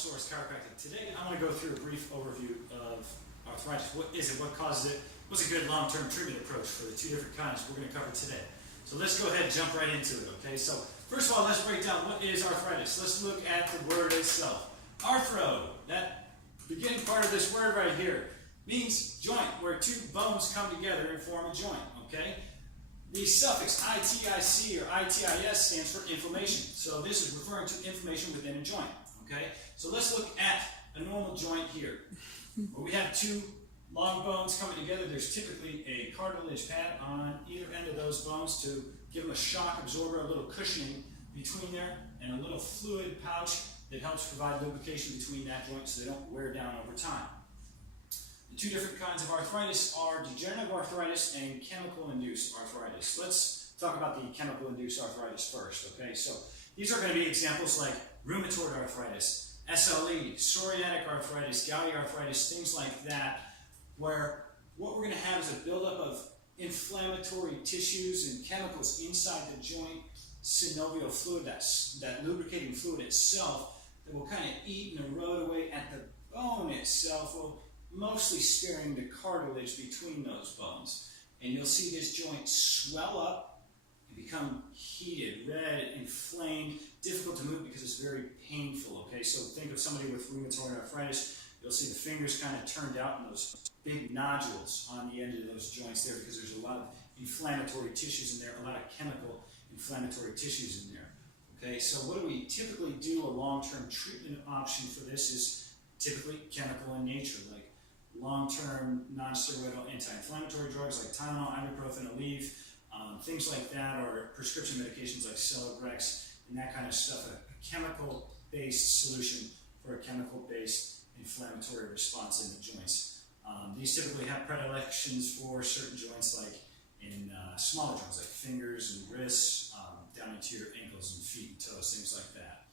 Source Chiropractic. Today I want to go through a brief overview of arthritis. What is it? What causes it? What's a good long-term treatment approach for the two different kinds we're going to cover today? So let's go ahead and jump right into it, okay? So first of all, let's break down what is arthritis. Let's look at the word itself. Arthro, that beginning part of this word right here, means joint, where two bones come together and form a joint, okay? The suffix ITIC or ITIS stands for inflammation. So this is referring to inflammation within a joint, okay? So let's look at a normal joint here. Where we have two long bones coming together, there's typically a cartilage pad on either end of those bones to give them a shock absorber, a little cushioning between there, and a little fluid pouch that helps provide lubrication between that joint so they don't wear down over time. The two different kinds of arthritis are degenerative arthritis and chemical-induced arthritis. Let's talk about the chemical-induced arthritis first, okay? So these are going to be examples like rheumatoid arthritis, SLE, psoriatic arthritis, gouty arthritis, things like that, where what we're going to have is a buildup of inflammatory tissues and chemicals inside the joint, synovial fluid, that lubricating fluid itself, that will kind of eat and erode away at the bone itself, mostly sparing the cartilage between those bones. And you'll see this joint swell up and become heated, red, inflamed, difficult to move because it's very painful, okay? So think of somebody with rheumatoid arthritis, you'll see the fingers kind of turned out and those big nodules on the end of those joints there because there's a lot of inflammatory tissues in there, a lot of chemical inflammatory tissues in there, okay? So what do we typically do? A long-term treatment option for this is typically chemical in nature, like long-term non-steroidal anti-inflammatory drugs like Tylenol, ibuprofen, Aleve, things like that, or prescription medications like Celebrex and that kind of stuff, a chemical-based solution for a chemical-based inflammatory response in the joints. These typically have predilections for certain joints, like in smaller joints like fingers and wrists, down into your ankles and feet and toes, things like that.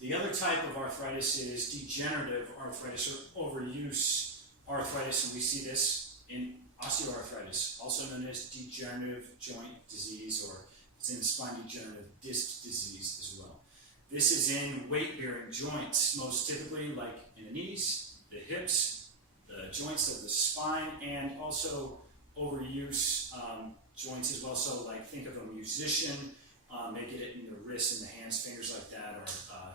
The other type of arthritis is degenerative arthritis or overuse arthritis, and we see this in osteoarthritis, also known as degenerative joint disease, or it's in spine degenerative disc disease as well. This is in weight-bearing joints, most typically like in the knees, the hips, the joints of the spine, and also overuse joints as well. So like think of a musician, they get it in the wrists and the hands, fingers like that, or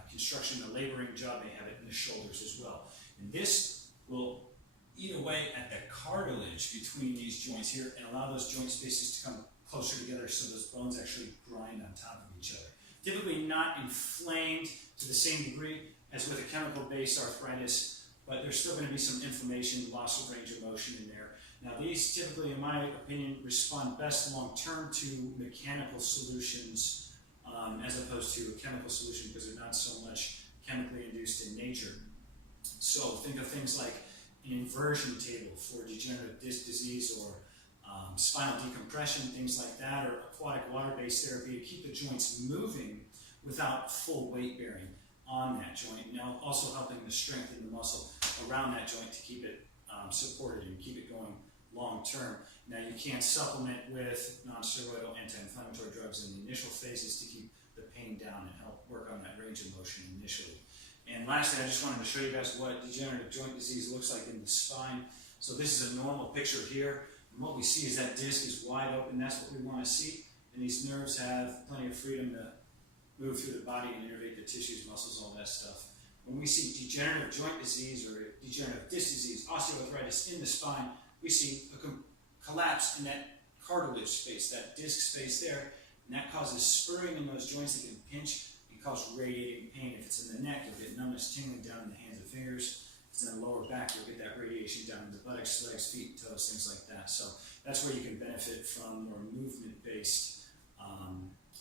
construction, a laboring job, they have it in the shoulders as well. And this will eat away at the cartilage between these joints here and allow those joint spaces to come closer together so those bones actually grind on top of each other. Typically not inflamed to the same degree as with a chemical-based arthritis, but there's still going to be some inflammation, loss of range of motion in there. Now these typically, in my opinion, respond best long-term to mechanical solutions as opposed to a chemical solution because they're not so much chemically induced in nature. So think of things like an inversion table for degenerative disc disease or spinal decompression, things like that, or aquatic water-based therapy to keep the joints moving without full weight bearing on that joint. Now also helping to strengthen the muscle around that joint to keep it supported and keep it going long-term. Now you can't supplement with non-steroidal anti-inflammatory drugs in the initial phases to keep the pain down and help work on that range of motion initially. And lastly, I just wanted to show you guys what degenerative joint disease looks like in the spine. So this is a normal picture here. And what we see is that disc is wide open. That's what we want to see. And these nerves have plenty of freedom to move through the body and innervate the tissues, muscles, all that stuff. When we see degenerative joint disease or degenerative disc disease, osteoarthritis in the spine, we see a collapse in that cartilage space, that disc space there, and that causes spurring in those joints that can pinch and cause radiating pain. If it's in the neck, you'll get numbness, tingling down in the hands and fingers. If it's in the lower back, you'll get that radiation down in the buttocks, legs, feet, toes, things like that. So that's where you can benefit from more movement-based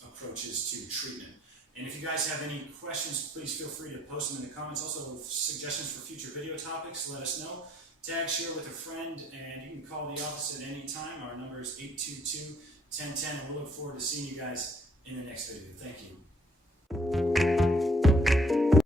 approaches to treatment. And if you guys have any questions, please feel free to post them in the comments. Also, suggestions for future video topics, let us know. Tag, share with a friend, and you can call the office at any time. Our number is 822-1010, and we'll look forward to seeing you guys in the next video. Thank you.